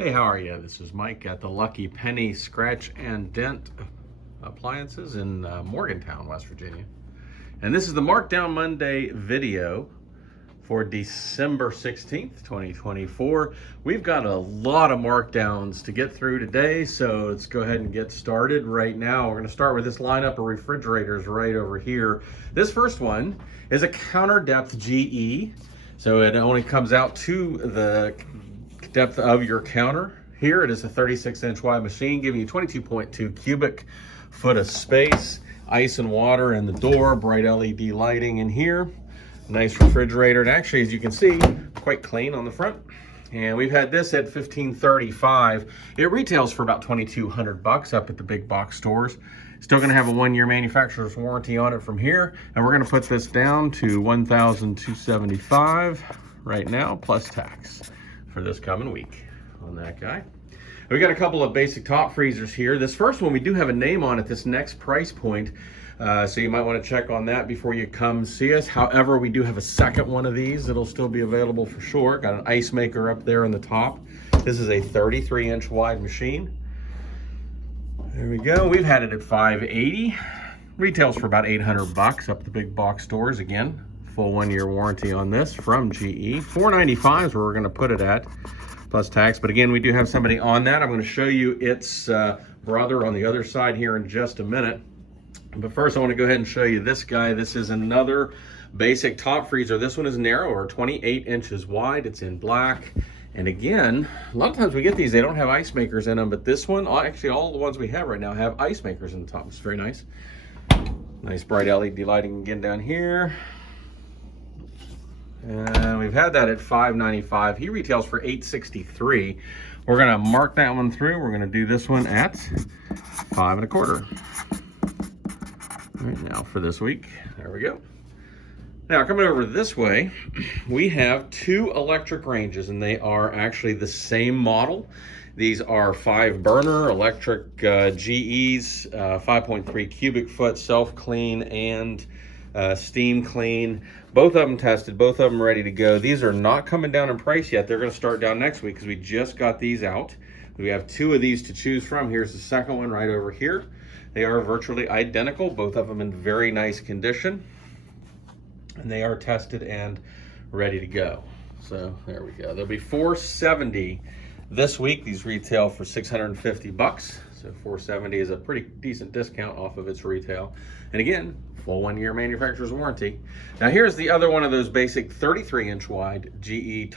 Hey, how are you? This is Mike at the Lucky Penny Scratch and Dent Appliances in Morgantown, West Virginia. And this is the Markdown Monday video for December 16th, 2024. We've got a lot of markdowns to get through today, so let's go ahead and get started right now. We're going to start with this lineup of refrigerators right over here. This first one is a counter depth GE, so it only comes out to the depth of your counter. Here it is a 36-inch wide machine, giving you 22.2 cubic foot of space, ice and water in the door, bright LED lighting in here, nice refrigerator, and actually, as you can see, quite clean on the front. And we've had this at $1535. It retails for about $2,200 up at the big box stores. Still going to have a 1-year manufacturer's warranty on it from here, and we're going to put this down to $1,275 right now plus tax for this coming week on that guy. We got a couple of basic top freezers here. This first one, we do have a name on it, this next price point, so you might want to check on that before you come see us. However, we do have a second one of these that'll still be available for sure. Got an ice maker up there on the top. This is a 33-inch wide machine. There we go. We've had it at $580. Retails for about $800 up at the big box stores. Again, full 1-year warranty on this from GE. $495 is where we're going to put it at plus tax. But again, we do have somebody on that. I'm going to show you its brother on the other side here in just a minute. But first, I want to go ahead and show you this guy. This is another basic top freezer. This one is narrower, 28 inches wide. It's in black. And again, a lot of times we get these, they don't have ice makers in them, but this one, actually all the ones we have right now have ice makers in the top. It's very nice. Nice bright LED lighting again down here. And we've had that at $595. He retails for $863. We're gonna mark that one through. We're gonna do this one at $5.25. All right, now for this week, there we go. Now coming over this way, we have 2 electric ranges, and they are actually the same model. These are 5-burner electric GEs, 5.3 cubic foot self-clean and steam clean. Both of them tested, both of them ready to go. These are not coming down in price yet. They're going to start down next week because we just got these out. We have 2 of these to choose from. Here's the second one right over here. They are virtually identical, both of them in very nice condition. And they are tested and ready to go. So there we go. They'll be $470 this week. These retail for $650. So $470 is a pretty decent discount off of its retail. And again, full 1-year manufacturer's warranty. Now here's the other one of those basic 33-inch wide GE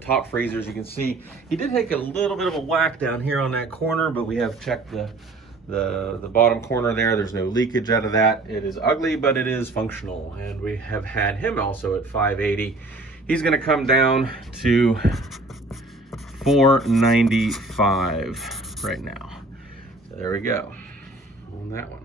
top freezers. You can see he did take a little bit of a whack down here on that corner, but we have checked the bottom corner there. There's no leakage out of that. It is ugly, but it is functional. And we have had him also at $580. He's going to come down to $495 right now. So there we go on that one.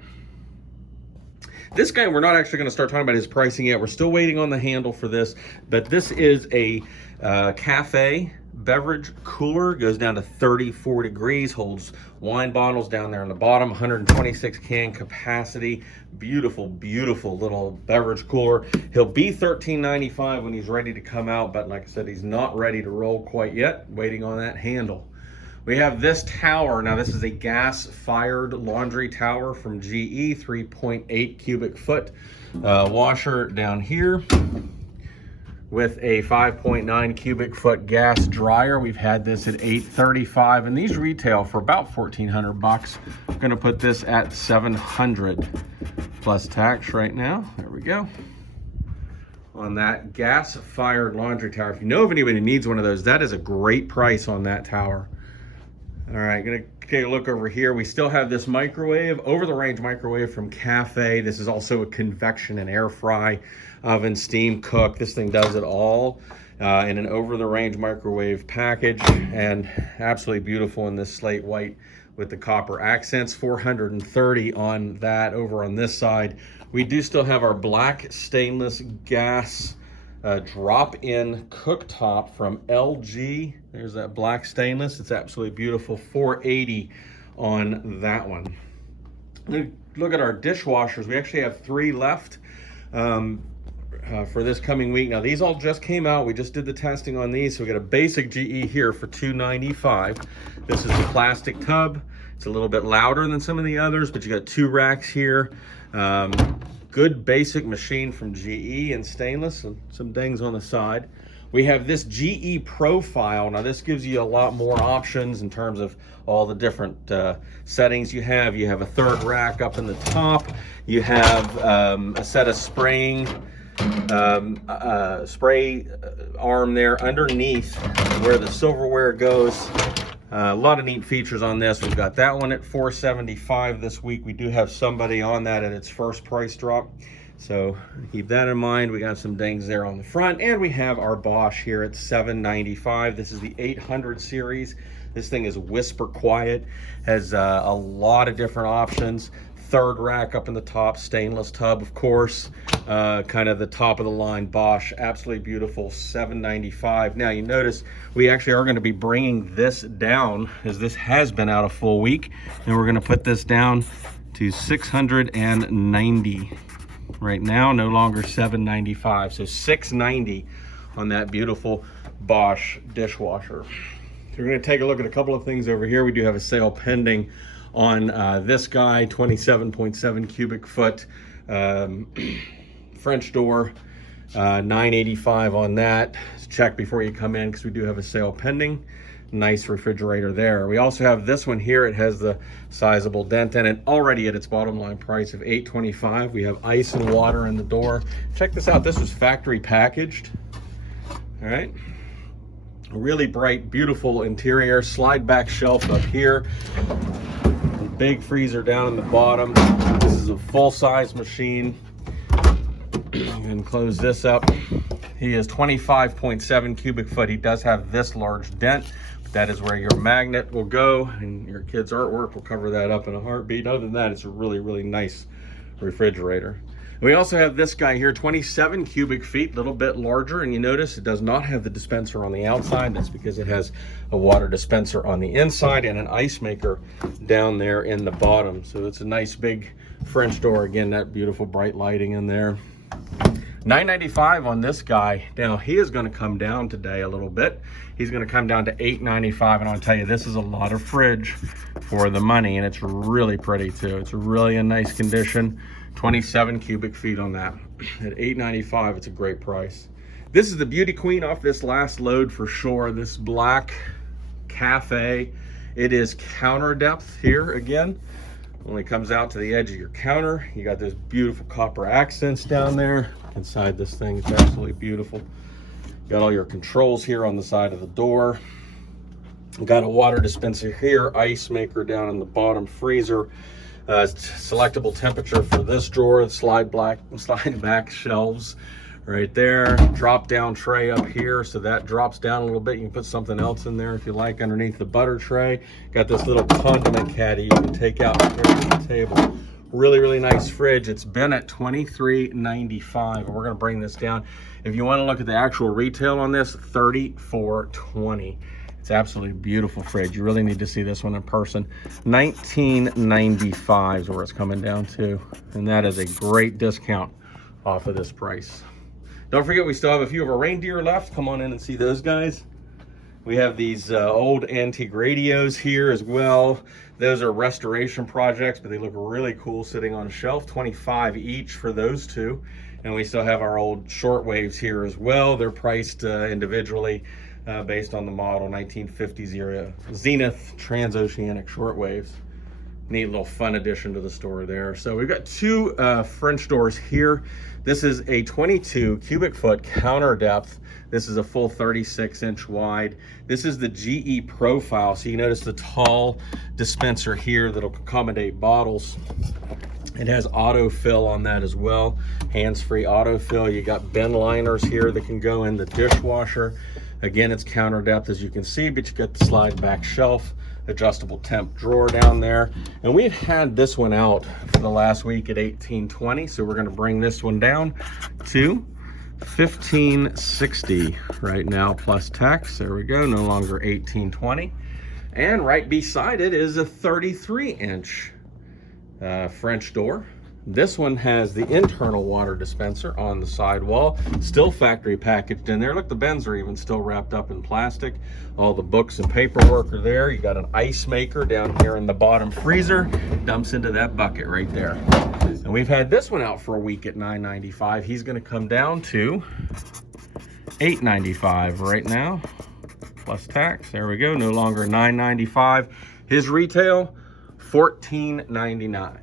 This guy, we're not actually going to start talking about his pricing yet. We're still waiting on the handle for this, but this is a cafe beverage cooler. Goes down to 34 degrees, holds wine bottles down there on the bottom, 126 can capacity. Beautiful, beautiful little beverage cooler. He'll be $13.95 when he's ready to come out, but like I said, he's not ready to roll quite yet. Waiting on that handle. We have this tower. Now this is a gas-fired laundry tower from GE, 3.8 cubic foot washer down here with a 5.9 cubic foot gas dryer. We've had this at $835, and these retail for about $1,400. I'm gonna put this at $700 plus tax right now. There we go. On that gas-fired laundry tower. If you know of anybody who needs one of those, that is a great price on that tower. All right, gonna take a look over here. We still have this microwave, over-the-range microwave from Cafe. This is also a convection and air fry oven, steam cook. This thing does it all in an over-the-range microwave package, and absolutely beautiful in this slate white with the copper accents. $430 on that. Over on this side, we do still have our black stainless gas drop-in cooktop from LG. There's that black stainless. It's absolutely beautiful. $480 on that one. Look at our dishwashers. We actually have 3 left. for this coming week. Now these all just came out. We just did the testing on these. So we got a basic GE here for $295. This is the plastic tub. It's a little bit louder than some of the others, but you got 2 racks here. Good basic machine from GE and stainless, and some dings on the side. We have this GE profile. Now this gives you a lot more options in terms of all the different settings you have. You have a 3rd rack up in the top. You have a set of spraying spray arm there underneath where the silverware goes. A lot of neat features on this. We've got that one at $475 this week. We do have somebody on that at its first price drop, so keep that in mind. We got some dings there on the front, and we have our Bosch here at $795. This is the 800 series. This thing is whisper quiet, has a lot of different options. 3rd rack up in the top, stainless tub, of course, kind of the top of the line Bosch. Absolutely beautiful, $795. Now you notice we actually are going to be bringing this down, as this has been out a full week, and we're going to put this down to $690 right now, no longer $795. So $690 on that beautiful Bosch dishwasher. So we're going to take a look at a couple of things over here. We do have a sale pending on this guy, 27.7 cubic foot French door, $985 on that. Check before you come in, because we do have a sale pending. Nice refrigerator there. We also have this one here. It has the sizable dent in it, already at its bottom line price of $825. We have ice and water in the door. Check this out. This was factory packaged. All right. Really bright, beautiful interior. Slide back shelf up here. Big freezer down in the bottom. This is a full-size machine. And close this up. He is 25.7 cubic foot. He does have this large dent, but that is where your magnet will go, and your kids' artwork will cover that up in a heartbeat. Other than that, it's a really, really nice refrigerator. We also have this guy here, 27 cubic feet, a little bit larger, and you notice it does not have the dispenser on the outside. That's because it has a water dispenser on the inside and an ice maker down there in the bottom. So it's a nice big French door. Again, that beautiful bright lighting in there. $995 on this guy. Now he is going to come down today a little bit. He's going to come down to $895, and I'll tell you, this is a lot of fridge for the money, and it's really pretty too. It's really in nice condition. 27 cubic feet on that at $895. It's a great price. This is the beauty queen off this last load for sure. This black cafe. It is counter depth here again. Only comes out to the edge of your counter. You got those beautiful copper accents down there inside this thing. It's absolutely beautiful. Got all your controls here on the side of the door. Got a water dispenser here, ice maker down in the bottom, freezer. Selectable temperature for this drawer, slide back shelves right there, drop down tray up here, so that drops down a little bit. You can put something else in there if you like underneath the butter tray. Got this little condiment caddy you can take out here to the table. Really, really nice fridge. It's been at $23.95, and we're going to bring this down. If you want to look at the actual retail on this, $34.20. It's absolutely beautiful fridge. You really need to see this one in person. $19.95 is where it's coming down to, and that is a great discount off of this price. Don't forget, we still have a few of our reindeer left. Come on in and see those guys. We have these old antique radios here as well. Those are restoration projects, but they look really cool sitting on a shelf. $25 each for those two. And we still have our old shortwaves here as well. They're priced individually based on the model, 1950s era Zenith transoceanic shortwaves. Neat little fun addition to the store there. So we've got 2 French doors here. This is a 22 cubic foot counter depth. This is a full 36-inch wide. This is the GE profile. So you notice the tall dispenser here that'll accommodate bottles. It has autofill on that as well. Hands-free autofill. You got bin liners here that can go in the dishwasher. Again, it's counter depth as you can see, but you got the slide back shelf, adjustable temp drawer down there. And we've had this one out for the last week at $18.20, so we're going to bring this one down to $15.60 right now plus tax. There we go, no longer $18.20. And right beside it is a 33-inch French door. This one has the internal water dispenser on the sidewall, still factory packaged in there. Look, the bins are even still wrapped up in plastic. All the books and paperwork are there. You got an ice maker down here in the bottom freezer, dumps into that bucket right there. And we've had this one out for a week at $9.95. He's gonna come down to $8.95 right now, plus tax. There we go, no longer $9.95. His retail, $14.99.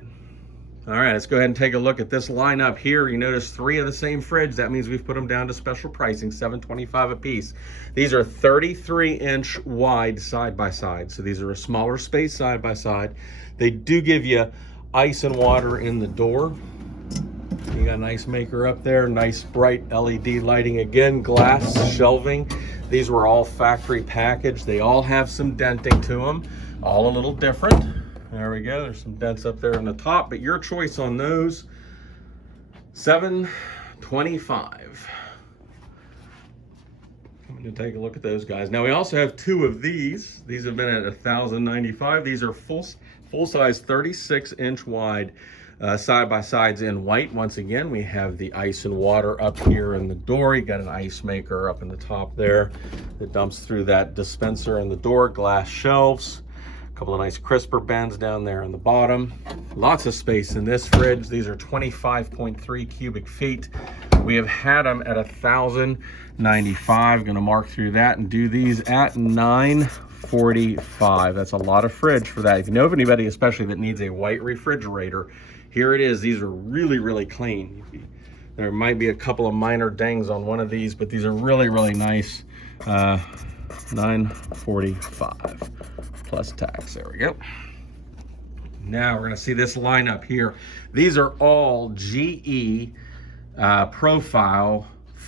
All right, let's go ahead and take a look at this lineup here. You notice 3 of the same fridge. That means we've put them down to special pricing, $7.25 a piece. These are 33-inch wide side-by-side. So these are a smaller space side-by-side. They do give you ice and water in the door. You got an ice maker up there, nice bright LED lighting again, glass shelving. These were all factory packaged. They all have some denting to them, all a little different. There we go, there's some dents up there on the top, but your choice on those, $7.25. Coming to take a look at those guys. Now we also have 2 of these. These have been at $1,095. These are full-size 36-inch wide side-by-sides in white. Once again, we have the ice and water up here in the door. You got an ice maker up in the top there that dumps through that dispenser in the door, glass shelves. Couple of nice crisper bends down there on the bottom. Lots of space in this fridge. These are 25.3 cubic feet. We have had them at $1,095. Gonna mark through that and do these at $945. That's a lot of fridge for that. If you know of anybody, especially that needs a white refrigerator, here it is. These are really, really clean. There might be a couple of minor dings on one of these, but these are really, really nice. $945 plus tax. There we go. Now we're going to see this lineup here. These are all GE profile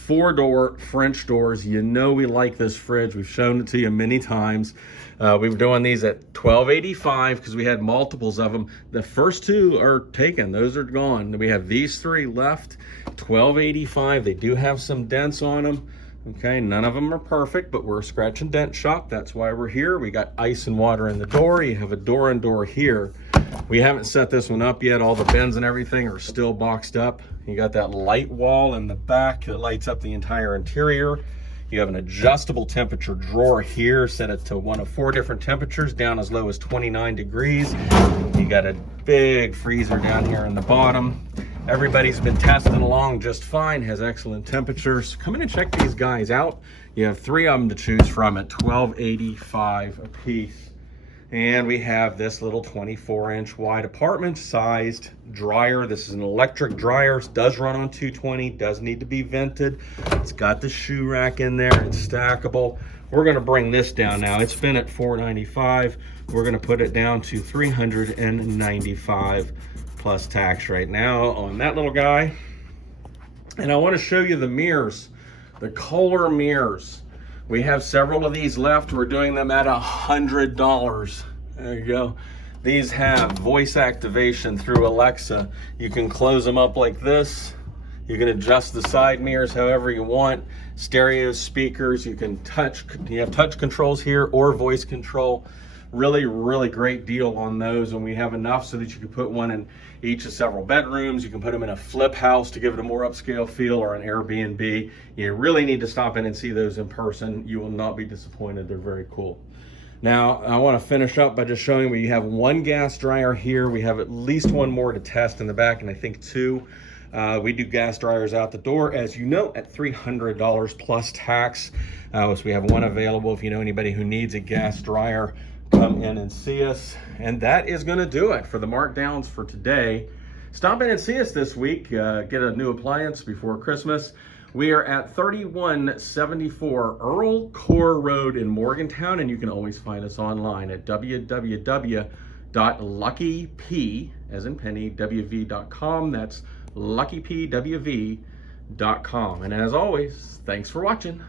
4-door French doors. You know we like this fridge. We've shown it to you many times. We were doing these at $12.85 because we had multiples of them. The first 2 are taken. Those are gone. We have these 3 left, $12.85. They do have some dents on them. Okay, none of them are perfect, but we're a scratch and dent shop. That's why we're here. We got ice and water in the door. You have a door and door here. We haven't set this one up yet. All the bins and everything are still boxed up. You got that light wall in the back that lights up the entire interior. You have an adjustable temperature drawer here. Set it to one of 4 different temperatures, down as low as 29 degrees. You got a big freezer down here in the bottom. Everybody's been testing along just fine, has excellent temperatures. Come in and check these guys out. You have 3 of them to choose from at $12.85 a piece. And we have this little 24-inch wide apartment sized dryer. This is an electric dryer. It does run on 220, does need to be vented. It's got the shoe rack in there, it's stackable. We're gonna bring this down now. It's been at $495. We're gonna put it down to $395 plus tax right now on that little guy. And I want to show you the mirrors, the Kohler mirrors. We have several of these left. We're doing them at $100. There you go. These have voice activation through Alexa. You can close them up like this. You can adjust the side mirrors however you want. Stereo speakers, you have touch controls here or voice control. Really, really great deal on those, and we have enough so that you can put one in each of several bedrooms. You can put them in a flip house to give it a more upscale feel, or an Airbnb. You really need to stop in and see those in person. You will not be disappointed. They're very cool. Now, I want to finish up by just showing we have 1 gas dryer here. We have at least 1 more to test in the back, and I think 2. We do gas dryers out the door, as you know, at $300 plus tax. So we have 1 available. If you know anybody who needs a gas dryer, come in and see us. And that is going to do it for the markdowns for today. Stop in and see us this week. Get a new appliance before Christmas. We are at 3174 Earl Core Road in Morgantown, and you can always find us online at www.LuckyP, as in penny, WV.com. That's LuckyPWV.com. And as always, thanks for watching.